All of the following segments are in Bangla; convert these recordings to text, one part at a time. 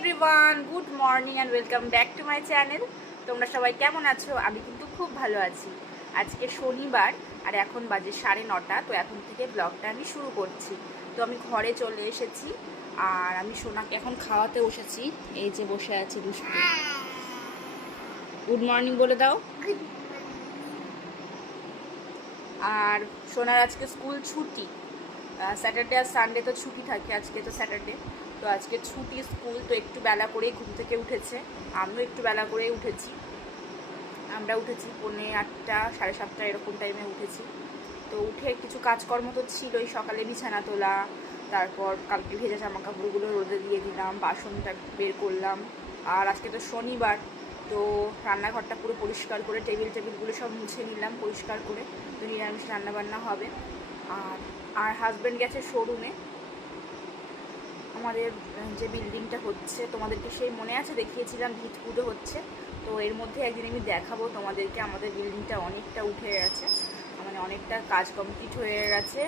Everyone, good morning and welcome back to my channel তোমরা সবাই কেমন আছো? আমি কিন্তু খুব ভালো আছি। আজকে শনিবার, আর এখন বাজে সাড়ে নটা, তো এখন থেকে ব্লগটা আমি শুরু করছি। তো আমি ঘরে চলে এসেছি, আর আমি সোনাকে এখন খাওয়াতে বসেছি। এই যে বসে আছি দুষ্টু। গুড মর্নিং বলে দাও। আর সোনার আজকে স্কুল ছুটি। স্যাটারডে আর সানডে তো ছুটি থাকে আজকে তো স্যাটারডে তো আজকে ছুটি, স্কুল, তো একটু বেলা করেই ঘুম থেকে উঠেছে। আমিও একটু বেলা করেই উঠেছি। আমরা উঠেছি পৌনে আটটা, সাড়ে সাতটা এরকম টাইমে উঠেছি। তো উঠে কিছু কাজকর্ম তো ছিলই, সকালে বিছানা তোলা, তারপর কালকে ভেজা জামা কাপড়গুলো রোদে দিয়ে দিলাম, বাসনটা বের করলাম। আর আজকে তো শনিবার, তো রান্নাঘরটা পুরো পরিষ্কার করে, টেবিল টেবিলগুলো সব মুছে নিলাম পরিষ্কার করে। তো নিরামিষ রান্নাবান্না হবে। আর আর হাজব্যান্ড গেছে শোরুমে আমাদের যে বিল্ডিংটা হচ্ছে, তোমাদেরকে সেই মনে আছে? দেখিয়েছিলাম, ভিত পুজো হচ্ছে। তো এর মধ্যে একদিন আমি দেখাবো তোমাদেরকে আমাদের বিল্ডিংটা অনেকটা উঠে গেছে। মানে অনেকটা কাজ কমপ্লিট হয়ে গেছে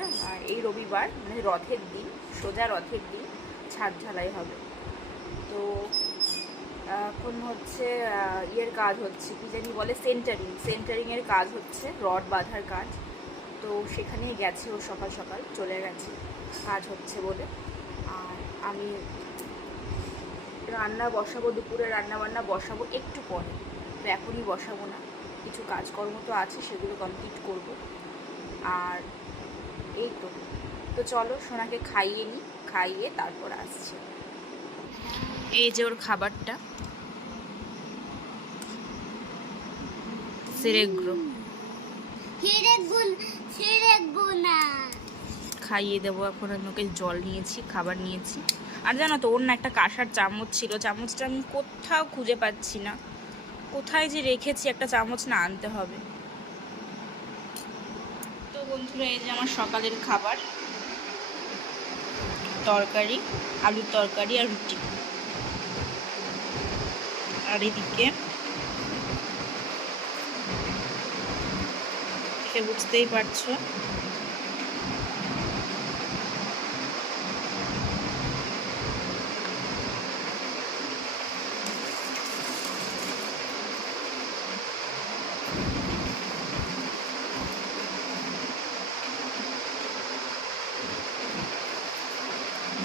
এই রবিবার মানে রথের দিন, সোজা রথের দিন, ছাদ ঢালাই হবে। তো এখন হচ্ছে ইয়ের কাজ হচ্ছে, কি জানি বলে সেন্টারিং সেন্টারিংয়ের কাজ হচ্ছে, রড বাঁধার কাজ। তো সেখানেই গেছে ও সকাল সকাল, চলে গেছে। কাজ হচ্ছে বলে। আমি রান্না বসাবো, দুপুরে রান্না বান্না বসাবো একটু পরে। তো এখনই বসাবো না। কিছু কাজকর্ম তো আছে, সেগুলো কমপ্লিট করব। আর এই তো। তো চলো সোনাকে খাইয়ে নিই খাইয়ে তারপর আসছে। এই যে ওর খাবারটা। সেরেগ্রো। হিরেগুন হিরেগুনা খাইয়ে দেবো। এখন আমি ওকে জল নিয়েছি, খাবার নিয়েছি। আর জানো তো ওর না একটা কাঁসার চামচ ছিল। চামচটা আমি কোথাও খুঁজে পাচ্ছি না। কোথায় যে রেখেছি একটা চামচ না আনতে হবে। তো বন্ধুরা, এই যে আমার সকালের খাবার। তরকারি, আলুর তরকারি আর রুটি। আর এদিকে বুঝতেই পারছ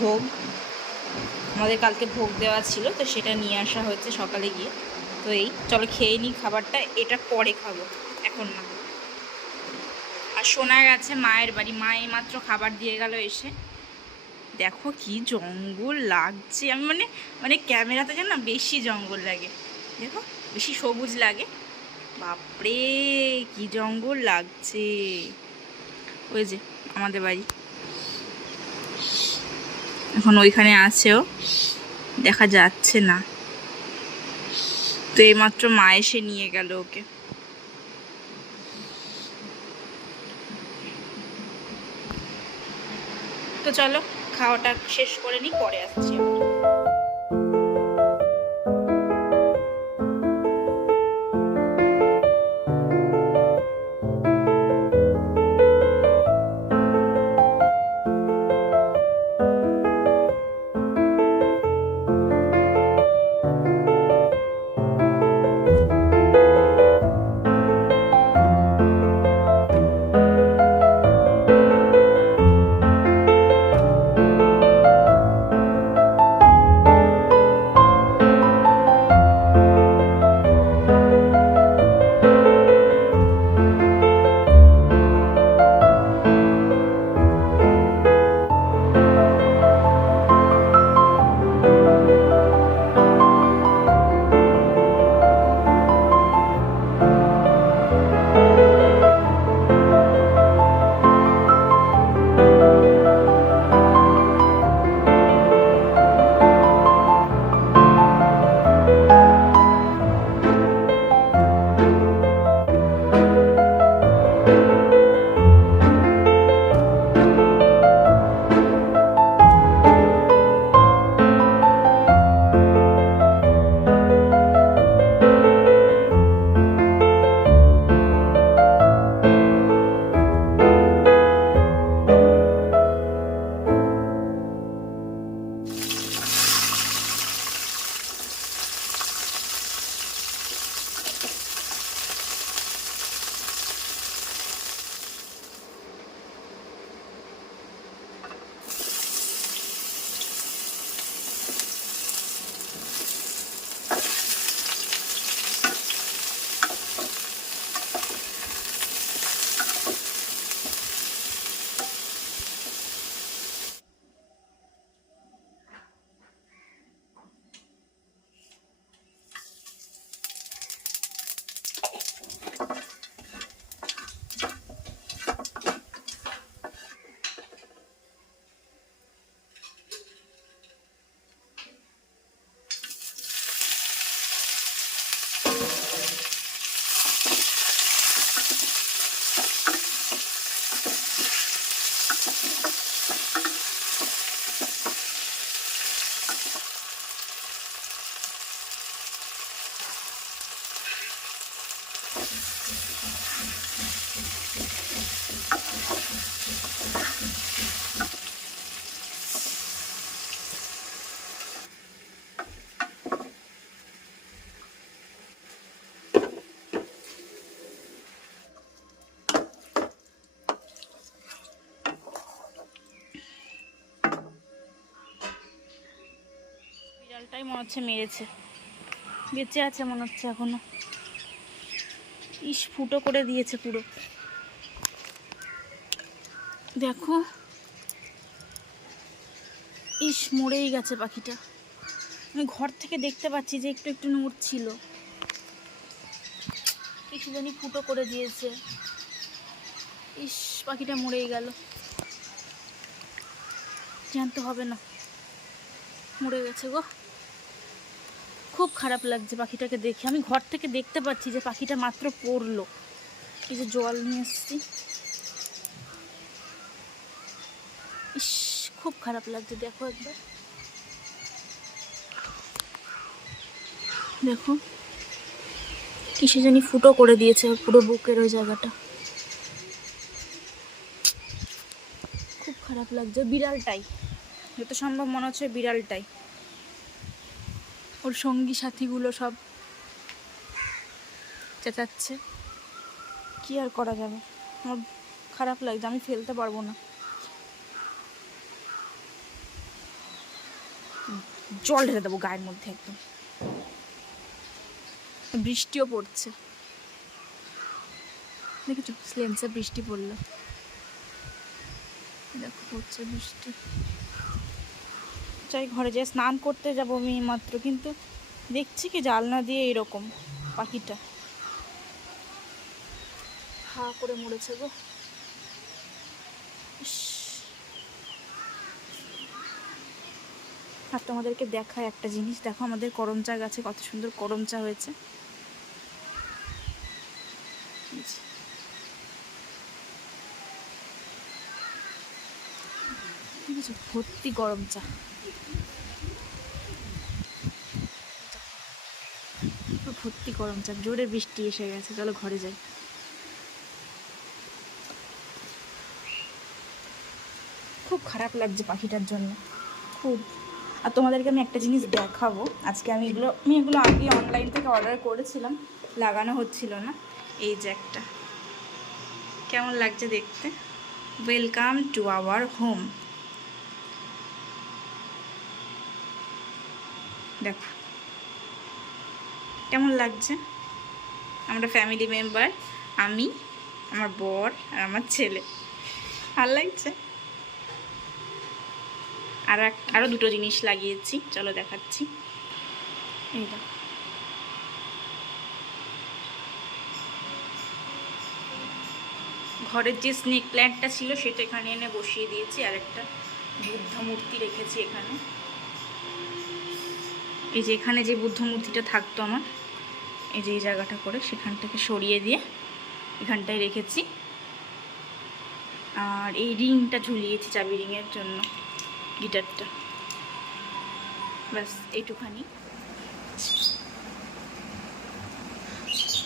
ভোগ আমাদের কালকে ভোগ দেওয়া ছিল, তো সেটা নিয়ে আসা হয়েছে সকালে গিয়ে। তো এই, চলো খেয়ে নিই খাবারটা, এটা পরে খাব, এখন না। আর শোনা গেছে মায়ের বাড়ি, মা মাত্র খাবার দিয়ে গেল এসে। দেখো কি জঙ্গল লাগছে, আমি মানে মানে ক্যামেরাতে যেন না বেশি জঙ্গল লাগে। দেখো, বেশি সবুজ লাগে। বাপরে, কি জঙ্গল লাগছে। ওই যে, আমাদের বাড়ি। এখন ওইখানে আছেও। দেখা যাচ্ছে না। তো এইমাত্র মা এসে নিয়ে গেল ওকে। তো চলো, খাওয়াটা শেষ করে নিই, পরে আসছি বিড়ালটাই মনে হচ্ছে মেরেছে। বেঁচে আছে মনে হচ্ছে এখনও। ইস, ফুটো করে দিয়েছে পুরো। দেখো। ইস, মরেই গেছে পাখিটা। আমি ঘর থেকে দেখতে পাচ্ছি যে একটু একটু নড়ছিল কিছু জানি ফুটো করে দিয়েছে। ইস, পাখিটা মরেই গেল। জানতে হবে না। মরে গেছে গো। খুব খারাপ লাগছে পাখিটাকে দেখে। আমি ঘর থেকে দেখতে পাচ্ছি যে পাখিটা মাত্র পড়ল। যে জল নিয়ে এসছি। ইস, খুব খারাপ লাগছে, দেখো একবার। দেখো কিসে জানি ফুটো করে দিয়েছে পুরো বুকের ওই জায়গাটা। খুব খারাপ লাগছে, বিড়ালটাই। যত সম্ভব মনে হচ্ছে বিড়ালটাই। ওর সঙ্গী সাথীগুলো সব চেঁচাচ্ছে। কি আর করা যাবে? আমার খারাপ লাগছে, আমি ফেলতে পারব না। জল ঢেলে দেবো গায়ের মধ্যে একদম। বৃষ্টিও পড়ছে। দেখেছ? স্লেন্সে বৃষ্টি পড়ল। দেখো, পড়ছে বৃষ্টি। চাই ঘরে যেয়ে স্নান করতে যাব আমি মাত্র কিন্তু দেখছি কি জালনা দিয়ে এরকম পাখিটা হা করে মরেছে গো। আর তোমাদেরকে দেখায় একটা জিনিস, দেখো আমাদের করম চা গাছে কত সুন্দর করম চা হয়েছে যে। ভর্তি গরম চা ভর্তি গরম চা জোরে বৃষ্টি এসে গেছে, চলো ঘরে যাই। খুব খারাপ লাগছে পাখিটার জন্য। খুব। আর তোমাদেরকে আমি একটা জিনিস দেখাবো। আজকে আমি এগুলো আমি এগুলো আগে অনলাইন থেকে অর্ডার করেছিলাম, লাগানো হচ্ছিল না। এই যে একটা। কেমন লাগছে দেখতে? ওয়েলকাম টু আওয়ার হোম দেখো। কেমন লাগছে? আমরা ফ্যামিলি মেম্বার আমি, আমার বর আর আমার ছেলে। ভালো লাগছে? আর এক আরও দুটো জিনিস লাগিয়েছি, চলো দেখাচ্ছি। এই দেখো। ঘরের যে স্নেক প্ল্যান্টটা ছিল, সেটা এখানে এনে বসিয়ে দিয়েছি। আর একটা বুদ্ধ মূর্তি রেখেছি এখানে। এই যে এখানে যে বুদ্ধ মূর্তিটা থাকতো আমার, এই যে এই জায়গাটা করে সেখান থেকে সরিয়ে দিয়ে এখানটায় রেখেছি। আর এই রিংটা ঝুলিয়েছি চাবি রিংয়ের জন্য, গিটারটা। ব্যাস, এইটুখানি।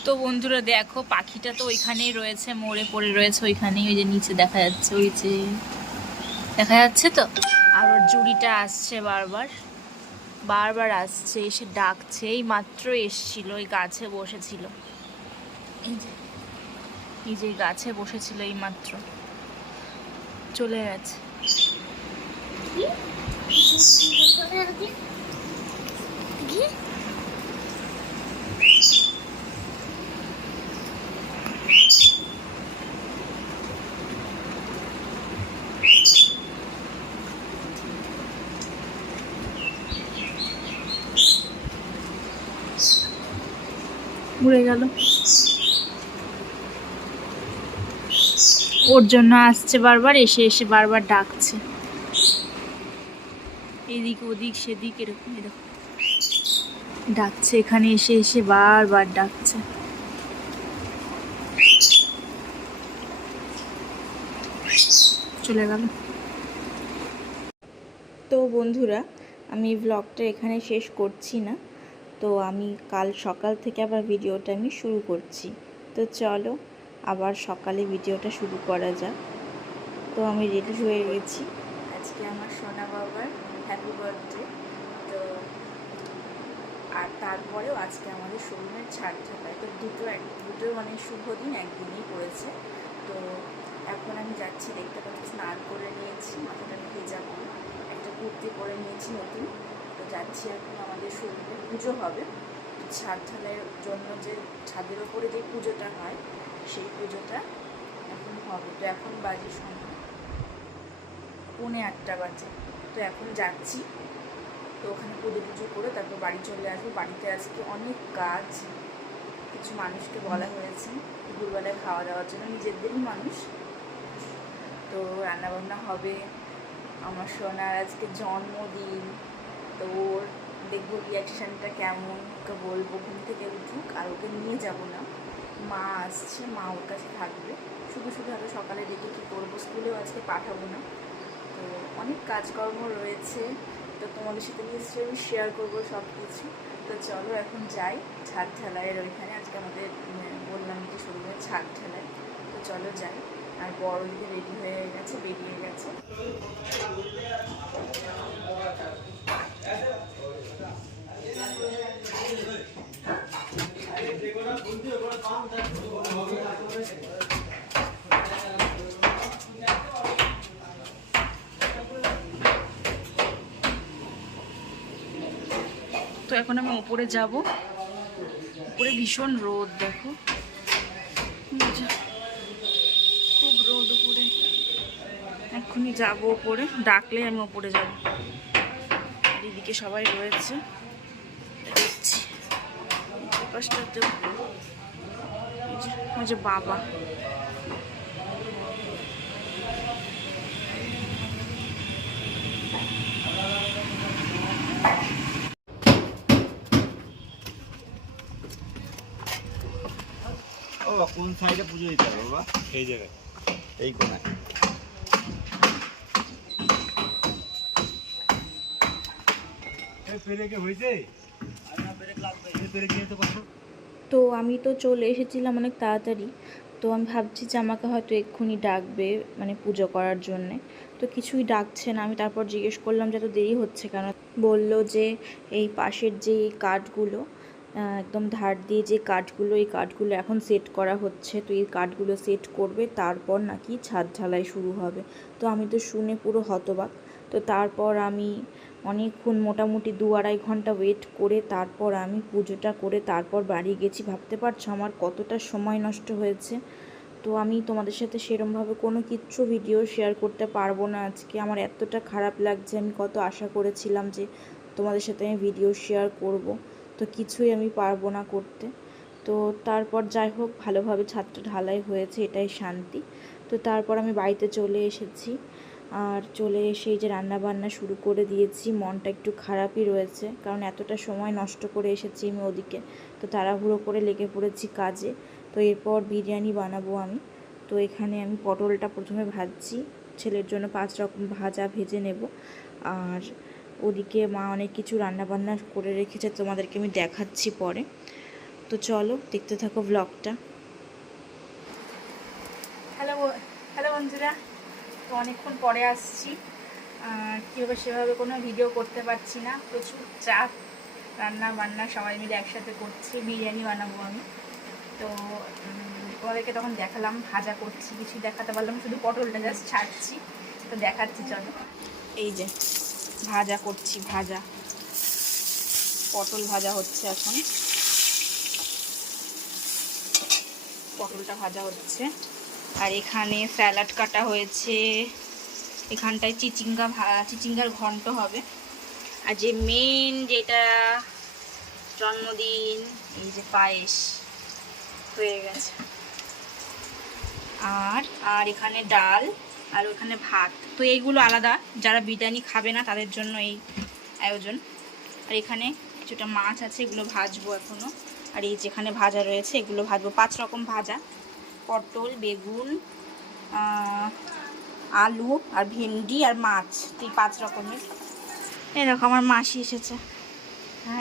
তো বন্ধুরা, দেখো, পাখিটা তো ওইখানেই রয়েছে, মোড়ে পড়ে রয়েছে, ওইখানেই ওই যে নিচে দেখা যাচ্ছে, ওই যে দেখা যাচ্ছে তো? আর ওর জুড়িটা আসছে বারবার। বারবার আসছে, এসে ডাকছে, এই মাত্র এসছিল ওই গাছে বসেছিল। এই যে, এই গাছে বসেছিল এই মাত্র। চলে গেছে। উড়ে গেল। ওর জন্য আসছে বারবার, এসে এসে বারবার ডাকছে। এদিক ওদিক, সেদিক, এরকম এরকম। ডাকছে, এখানে এসে এসে বারবার ডাকছে। চলে গেল। তো বন্ধুরা, আমি ব্লগটা এখানে শেষ করছি না। তো আমি কাল সকাল থেকে আবার ভিডিওটা আমি শুরু করছি। তো চলো, আবার সকালে ভিডিওটা শুরু করা যাক। তো আমি রেডি হয়ে গেছি। আজকে আমার সোনা বাবার হ্যাপি বার্থডে তো আর তারপরেও আজকে আমাদের শোরুমের ছাড় ছাপায় তো দুটো এক, দুটো মানে শুভ দিন একদিনই পড়েছে। তো এখন আমি যাচ্ছি দেখতে পাচ্ছি স্নান করে নিয়েছি, মাথাটা ভেজা একটা কুর্তি পরে নিয়েছি নতুন। যাচ্ছি এখন আমাদের শরীরে, পুজো হবে। ছাদ জন্য যে ছাদের ওপরে যে পুজোটা হয়, সেই পুজোটা এখন হবে। তো এখন বাজে সময় পৌনে আটটা বাজে। তো এখন যাচ্ছি। তো ওখানে পুজো পুজো করে তারপর বাড়ি চলে আসব। বাড়িতে আজকে অনেক কাজ, কিছু মানুষকে বলা হয়েছে। দুপুরবেলায় খাওয়া দাওয়ার জন্য নিজেদেরই মানুষ। তো রান্নাবান্না হবে। আমার সোনার আজকে জন্মদিন। তো ওর দেখব রিয়াকশানটা কেমন, ওকে বলব, ঘুম থেকে উঠুক, আর ওকে নিয়ে যাব না। মা আসছে, মা ওর কাছে থাকবে। শুধু শুধু হয়তো সকালে ডেকে কী করব, স্কুলেও আজকে পাঠাবো না। তো অনেক কাজকর্ম রয়েছে। তো তোমাদের সাথে নিশ্চয়ই আমি শেয়ার করব সব কিছু তো চলো এখন যাই ছাদ ঢালাইয়ের ওইখানে। আজকে আমাদের বললাম যে শরীরে ছাদ ঢালাই। তো চলো যাই। আর বড় দিকে রেডি হয়ে গেছে, বেরিয়ে গেছে তো এখন আমি ওপরে যাব। উপরে ভীষণ রোদ, দেখো। খুব রোদ উপরে এক্ষুনি যাব ওপরে। ডাকলে আমি ওপরে যাব। এদিকে সবাই রয়েছে। যে, ওই যে বাবা কোন সাইডে পুজো দিতে হবে বাবা? এই জায়গায়। এই কোনায়। পেরেকে হয়েছে পেরেকে নিয়ে তো পারব তো আমি তো চলে এসেছিলাম অনেক তাড়াতাড়ি। তো আমি ভাবছি যে আমাকে হয়তো এক্ষুনি ডাকবে মানে পুজো করার জন্যে। তো কিছুই ডাকছে না। আমি তারপর জিজ্ঞেস করলাম যে এত দেরি হচ্ছে কেন? বলল যে এই পাশের যে কাঠগুলো একদম ধার দিয়ে যে কাঠগুলো, এই কাঠগুলো এখন সেট করা হচ্ছে। তো এই কাঠগুলো সেট করবে, তারপর নাকি ছাদ ঢালাই শুরু হবে। তো আমি তো শুনে পুরো হতবাক। তো তারপর আমি অনেকক্ষণ, মোটামুটি দু আড়াই ঘণ্টা ওয়েট করে তারপর আমি পুজোটা করে তারপর বাড়ি গেছি। ভাবতে পারছ আমার কতটা সময় নষ্ট হয়েছে। তো আমি তোমাদের সাথে সেরমভাবে কোনো কিচ্ছু ভিডিও শেয়ার করতে পারব না আজকে। আমার এতটা খারাপ লাগছে, আমি কত আশা করেছিলাম যে তোমাদের সাথে আমি ভিডিও শেয়ার করব। কিছুই আমি পারব না করতে। তো তারপর যাই হোক, ভালোভাবে ছাদটা ঢালাই হয়েছে, এটাই শান্তি। তো তারপর আমি বাড়িতে চলে এসেছি। আর চলে এসে এই যে রান্না বান্না শুরু করে দিয়েছি, মনটা একটু খারাপই রয়েছে, কারণ এতটা সময় নষ্ট করে এসেছি আমি ওদিকে। তো তাড়াহুড়ো করে লেগে পড়েছি কাজে। তো এরপর বিরিয়ানি বানাবো আমি। তো এখানে আমি পটলটা প্রথমে ভাজছি। ছেলের জন্য পাঁচ রকম ভাজা ভেজে নেব। আর ওদিকে মা অনেক কিছু রান্না বান্না করে রেখেছে তোমাদেরকে আমি দেখাচ্ছি পরে। তো চলো দেখতে থাকো ব্লগটা হ্যালো হ্যালো বন্ধুরা। তো অনেকক্ষণ পরে আসছি। কীভাবে সেভাবে কোনো ভিডিও করতে পারছি না। প্রচুর চাপ রান্না বান্না সবাই মিলে একসাথে করছি বিরিয়ানি বানাবো আমি। তো তোমাদেরকে তখন দেখালাম ভাজা করছি কিছু দেখাতে পারলাম শুধু পটলটা জাস্ট ছাড়ছি। তো দেখাচ্ছি চলো। এই যে। ভাজা করছি, ভাজা। পটল ভাজা হচ্ছে এখন। পটলটা ভাজা হচ্ছে। আর এখানে স্যালাড কাটা হয়েছে। এখানটায় চিচিঙ্গা ভা- চিচিঙ্গার ঘন্ট হবে। আর যে মেন যেটা জন্মদিন, এই যে পায়েস, হয়ে গেছে। আর আর এখানে ডাল। আর ওখানে ভাত। তো এইগুলো আলাদা। যারা বিরিয়ানি খাবে না তাদের জন্য এই আয়োজন। আর এখানে কিছুটা মাছ আছে এগুলো ভাজবো এখনও আর এই যেখানে ভাজা রয়েছে এগুলো ভাজবো। পাঁচ রকম ভাজা। পটল বেগুন আলু আর ভেন্ডি আর মাছ। এই পাঁচ রকমের। এরকম আমার মাসি এসেছে।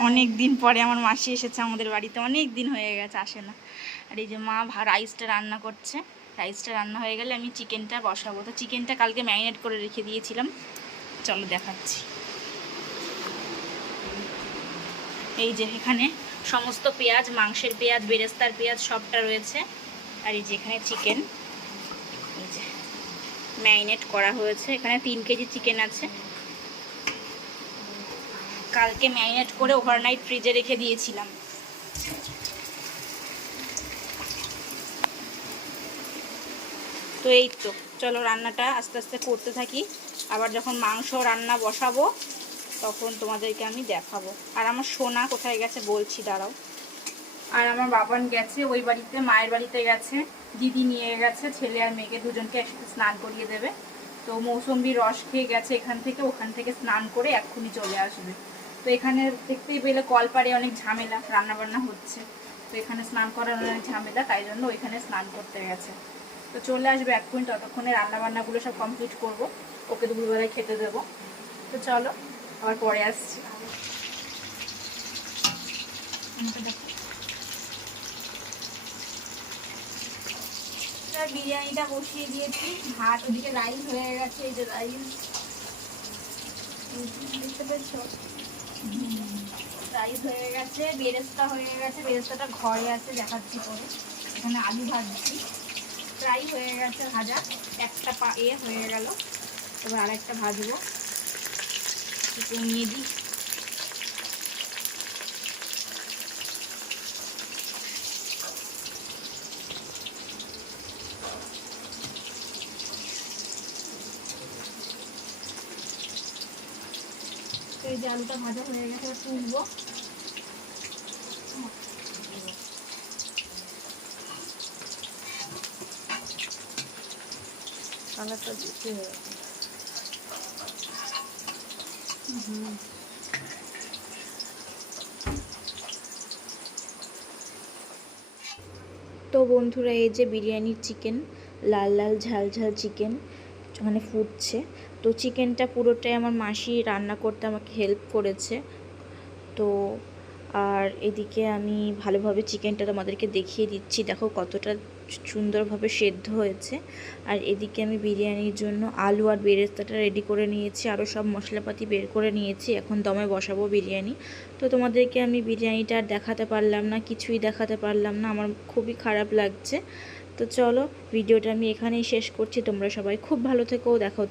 অনেক দিন পরে আমার মাসি এসেছে আমাদের বাড়িতে। অনেক দিন হয়ে গেছে আসে না। আর এই যে মা রাইসটা রান্না করছে। রাইসটা রান্না হয়ে গেলে আমি চিকেনটা বসাবো। তো চিকেনটা কালকে ম্যারিনেট করে রেখে দিয়েছিলাম। চলো দেখাচ্ছি। এই যে এখানে সমস্ত পেঁয়াজ, মাংসের পেঁয়াজ, বেরেস্তার পেঁয়াজ সবটা রয়েছে। আর এই যে এখানে চিকেন এই যে ম্যারিনেট করা হয়েছে। এখানে তিন কেজি চিকেন আছে। কালকে ম্যারিনেট করে ওভারনাইট ফ্রিজে রেখে দিয়েছিলাম। তো এই তো, চলো রান্নাটা আস্তে আস্তে করতে থাকি। আবার যখন মাংস রান্না বসাবো, তখন তোমাদেরকে আমি দেখাবো। আর আমার সোনা কোথায় গেছে বলছি, দাঁড়াও। আর আমার বাবান গেছে, ওই বাড়িতে, মায়ের বাড়িতে গেছে, দিদি নিয়ে গেছে, ছেলে আর মেয়েকে দুজনকে একসাথে স্নান করিয়ে দেবে। তো মৌসম্বি রস খেয়ে গেছে এখান থেকে, ওখান থেকে স্নান করে এক্ষুনি চলে আসবে। তো এখানে দেখতেই পেলে কলপাড়ে অনেক ঝামেলা রান্না বান্না হচ্ছে। তো এখানে স্নান করার অনেক ঝামেলা, তাই জন্য ওইখানে স্নান করতে গেছে। তো চলে আসবে এক্ষুনি ততক্ষণে রান্না বান্নাগুলো সব কমপ্লিট করব। ওকে দুপুরবেলায় খেতে দেবো। তো চলো, আবার পরে আসছি। বিরিয়ানিটা বসিয়ে দিয়েছি। ভাত ওদিকে রাইস হয়ে গেছে, এই যে রাইস দেখতে পেয়েছ? রাইস হয়ে গেছে, বেরেস্তা হয়ে গেছে। বেরেস্তাটা ঘরে আছে, দেখাচ্ছি পরে। এখানে আলু ভাজছি। ফ্রাই হয়ে গেছে ভাজা। একটা পা এ হয়ে গেল। এবার আরেকটা ভাজবো। নিয়ে দিই। যে ভাজা হয়ে গেছে তুলবো। তো বন্ধুরা, এই যে বিরিয়ানির চিকেন লাল লাল ঝাল ঝাল চিকেন মানে ফুটছে। তো চিকেনটা পুরোটাই আমার মাসি রান্না করতে আমাকে হেল্প করেছে। তো আর এদিকে আমি ভালোভাবে চিকেনটা তোমাদেরকে দেখিয়ে দিচ্ছি। দেখো কতটা সুন্দরভাবে সেদ্ধ হয়েছে। আর এদিকে আমি বিরিয়ানির জন্য আলু আর বেরেস্তাটা রেডি করে নিয়েছি। আরও সব মশলাপাতি বের করে নিয়েছি। এখন দমে বসাবো বিরিয়ানি। তো তোমাদেরকে আমি বিরিয়ানিটা আর দেখাতে পারলাম না, কিছুই দেখাতে পারলাম না। আমার খুবই খারাপ লাগছে। তো চলো, ভিডিওটা আমি এখানেই শেষ করছি। তোমরা সবাই খুব ভালো থেকেও দেখো